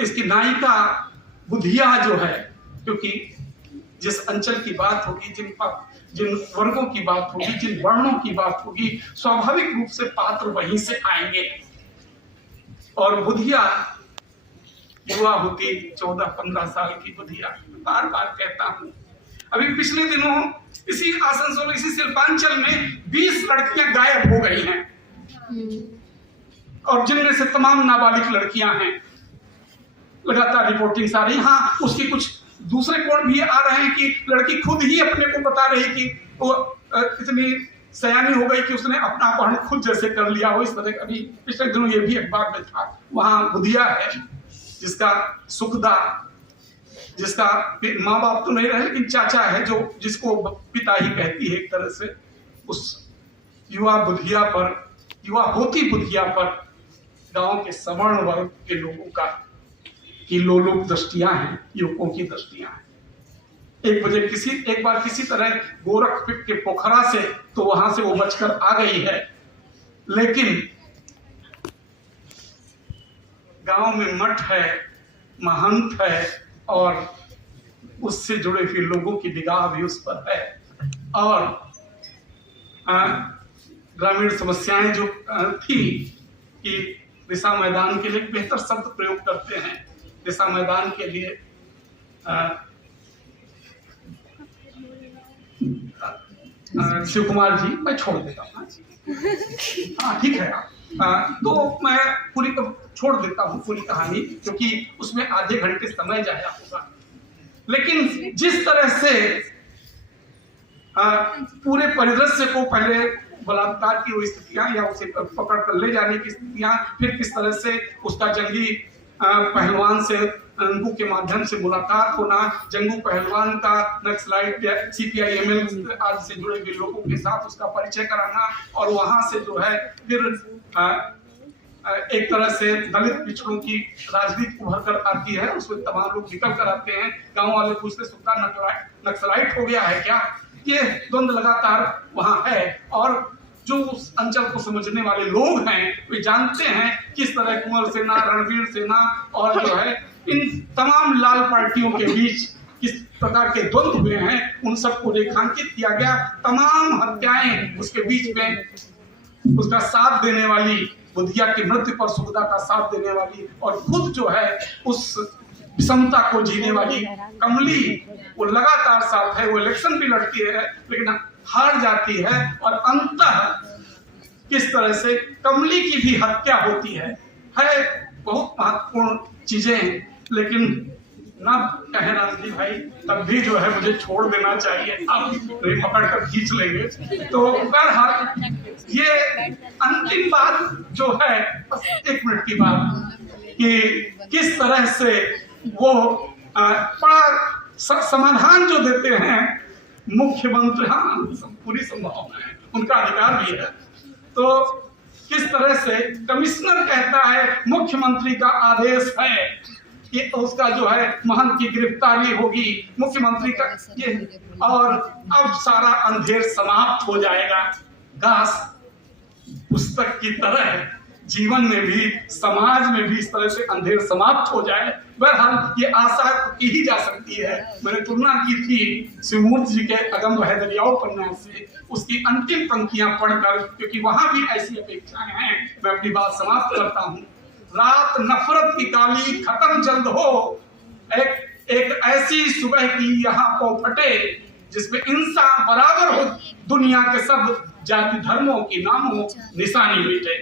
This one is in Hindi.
इसकी नायिका बुधिया जो है, क्योंकि जिस अंचल की बात होगी, जिन वर्गों की बात होगी, जिन वर्णों की बात होगी, स्वाभाविक रूप से पात्र वहीं से आएंगे। और बुधिया युवा होती, 14-15 साल की बुधिया। बार बार कहता हूं, अभी पिछले दिनों इसी आसनसोल, इसी शिल्पांचल में 20 लड़कियां गायब हो गई हैं, और जिनमें से तमाम नाबालिग लड़कियां हैं। लगातार रिपोर्टिंग आ रही। हाँ, उसकी कुछ दूसरे कोण भी आ रहे हैं कि लड़की खुद ही अपने को बता रही कि वो इतनी सयानी हो गई कि उसने अपना अपहरण खुद जैसे कर लिया हो। इस तरह अभी पिछले दिनों ये भी अखबार में था। वहां बुधिया है, जिसका सुखदा, जिसका माँ बाप तो नहीं रहे लेकिन चाचा है, जो जिसको पिता ही कहती है एक तरह से, उस युवा होती बुधिया पर गांव के सवर्ण वर्ग के लोगों का की लोलुप दृष्टियां हैं, युवकों की दृष्टियां हैं। एक बार किसी तरह गोरखपुर के पोखरा से तो वहां से वो बचकर आ गई है, लेकिन गांव में मठ है, महंत है, और उससे जुड़े हुए लोगों की निगाह भी उस पर है। और ग्रामीण समस्याएं जो थी कि दिशा मैदान के लिए बेहतर शब्द प्रयोग करते हैं, दिशा मैदान के लिए शिव कुमार जी, मैं छोड़ देता हूँ। हाँ ठीक है, तो मैं पूरी छोड़ देता हूँ पूरी कहानी, क्योंकि उसमें आधे घंटे समय जाया होगा। लेकिन जिस तरह से पूरे परिदृश्य को, पहले बलात्कार की वो स्थितियां या उसे पकड़ कर ले जाने की स्थितियां, फिर किस तरह से उसका जंगी पहलवान से जंगू के माध्यम से मुलाकात होना, जंगू पहलवान का नक्सलाइट CPI-ML आज से जुड़े हुए लोगों के साथ उसका परिचय कराना, और वहां से जो है फिर एक तरह से दलित पिछड़ों की राजनीति उभर कर आती है। उसमें तमाम लोग निकल कर आते हैं। गांव वाले पूछते सुल्तान नक्सलाइट हो गया है क्या? ये द्वंद लगातार वहां है, और जो उस अंचल को समझने वाले लोग हैं वे जानते हैं किस तरह कुंवर सेना, रणवीर सेना और जो है इन तमाम लाल पार्टियों के बीच किस प्रकार के द्वंद्व हुए हैं। उन सबको रेखांकित किया गया। तमाम हत्याएं उसके बीच में उसका साथ देने वाली, बुधिया की मृत्यु पर सुखदा का साथ देने वाली, और खुद जो है उस विषमता को जीने वाली कमली, वो लगातार साथ है। वो इलेक्शन भी लड़ती है लेकिन हार जाती है, और अंततः किस तरह से कमली की भी हत्या होती है बहुत महत्वपूर्ण चीजें। लेकिन ना कहे राम जी भाई, तब भी जो है मुझे छोड़ देना चाहिए, आप पकड़ कर खींच लेंगे। तो बहरहाल ये अंतिम बात जो है, बस 1 मिनट की बात, कि किस तरह से वो बड़ा समाधान जो देते हैं मुख्यमंत्री। हाँ, पूरी संभावना है, उनका अधिकार भी है। तो किस तरह से कमिश्नर कहता है मुख्यमंत्री का आदेश है कि उसका जो है महंत की गिरफ्तारी होगी, मुख्यमंत्री का ये, और अब सारा अंधेर समाप्त हो जाएगा। घास पुस्तक की तरह जीवन में भी, समाज में भी इस तरह से अंधेर समाप्त हो जाए। बहरहाल ये आशा की ही जा सकती है। मैंने तुलना की थी शिवमूर्ति जी के अगम वह दरियाओं उपन्यास से, उसकी अंतिम पंक्तियां पढ़कर, क्योंकि वहां भी ऐसी अपेक्षाएं हैं। मैं अपनी बात समाप्त करता हूँ। रात नफरत की काली खत्म जल्द हो, एक ऐसी सुबह की यहाँ पौ फटे, जिसमें इंसान बराबर हो, दुनिया के सब जाति धर्मों की नामों निशानी मिटे।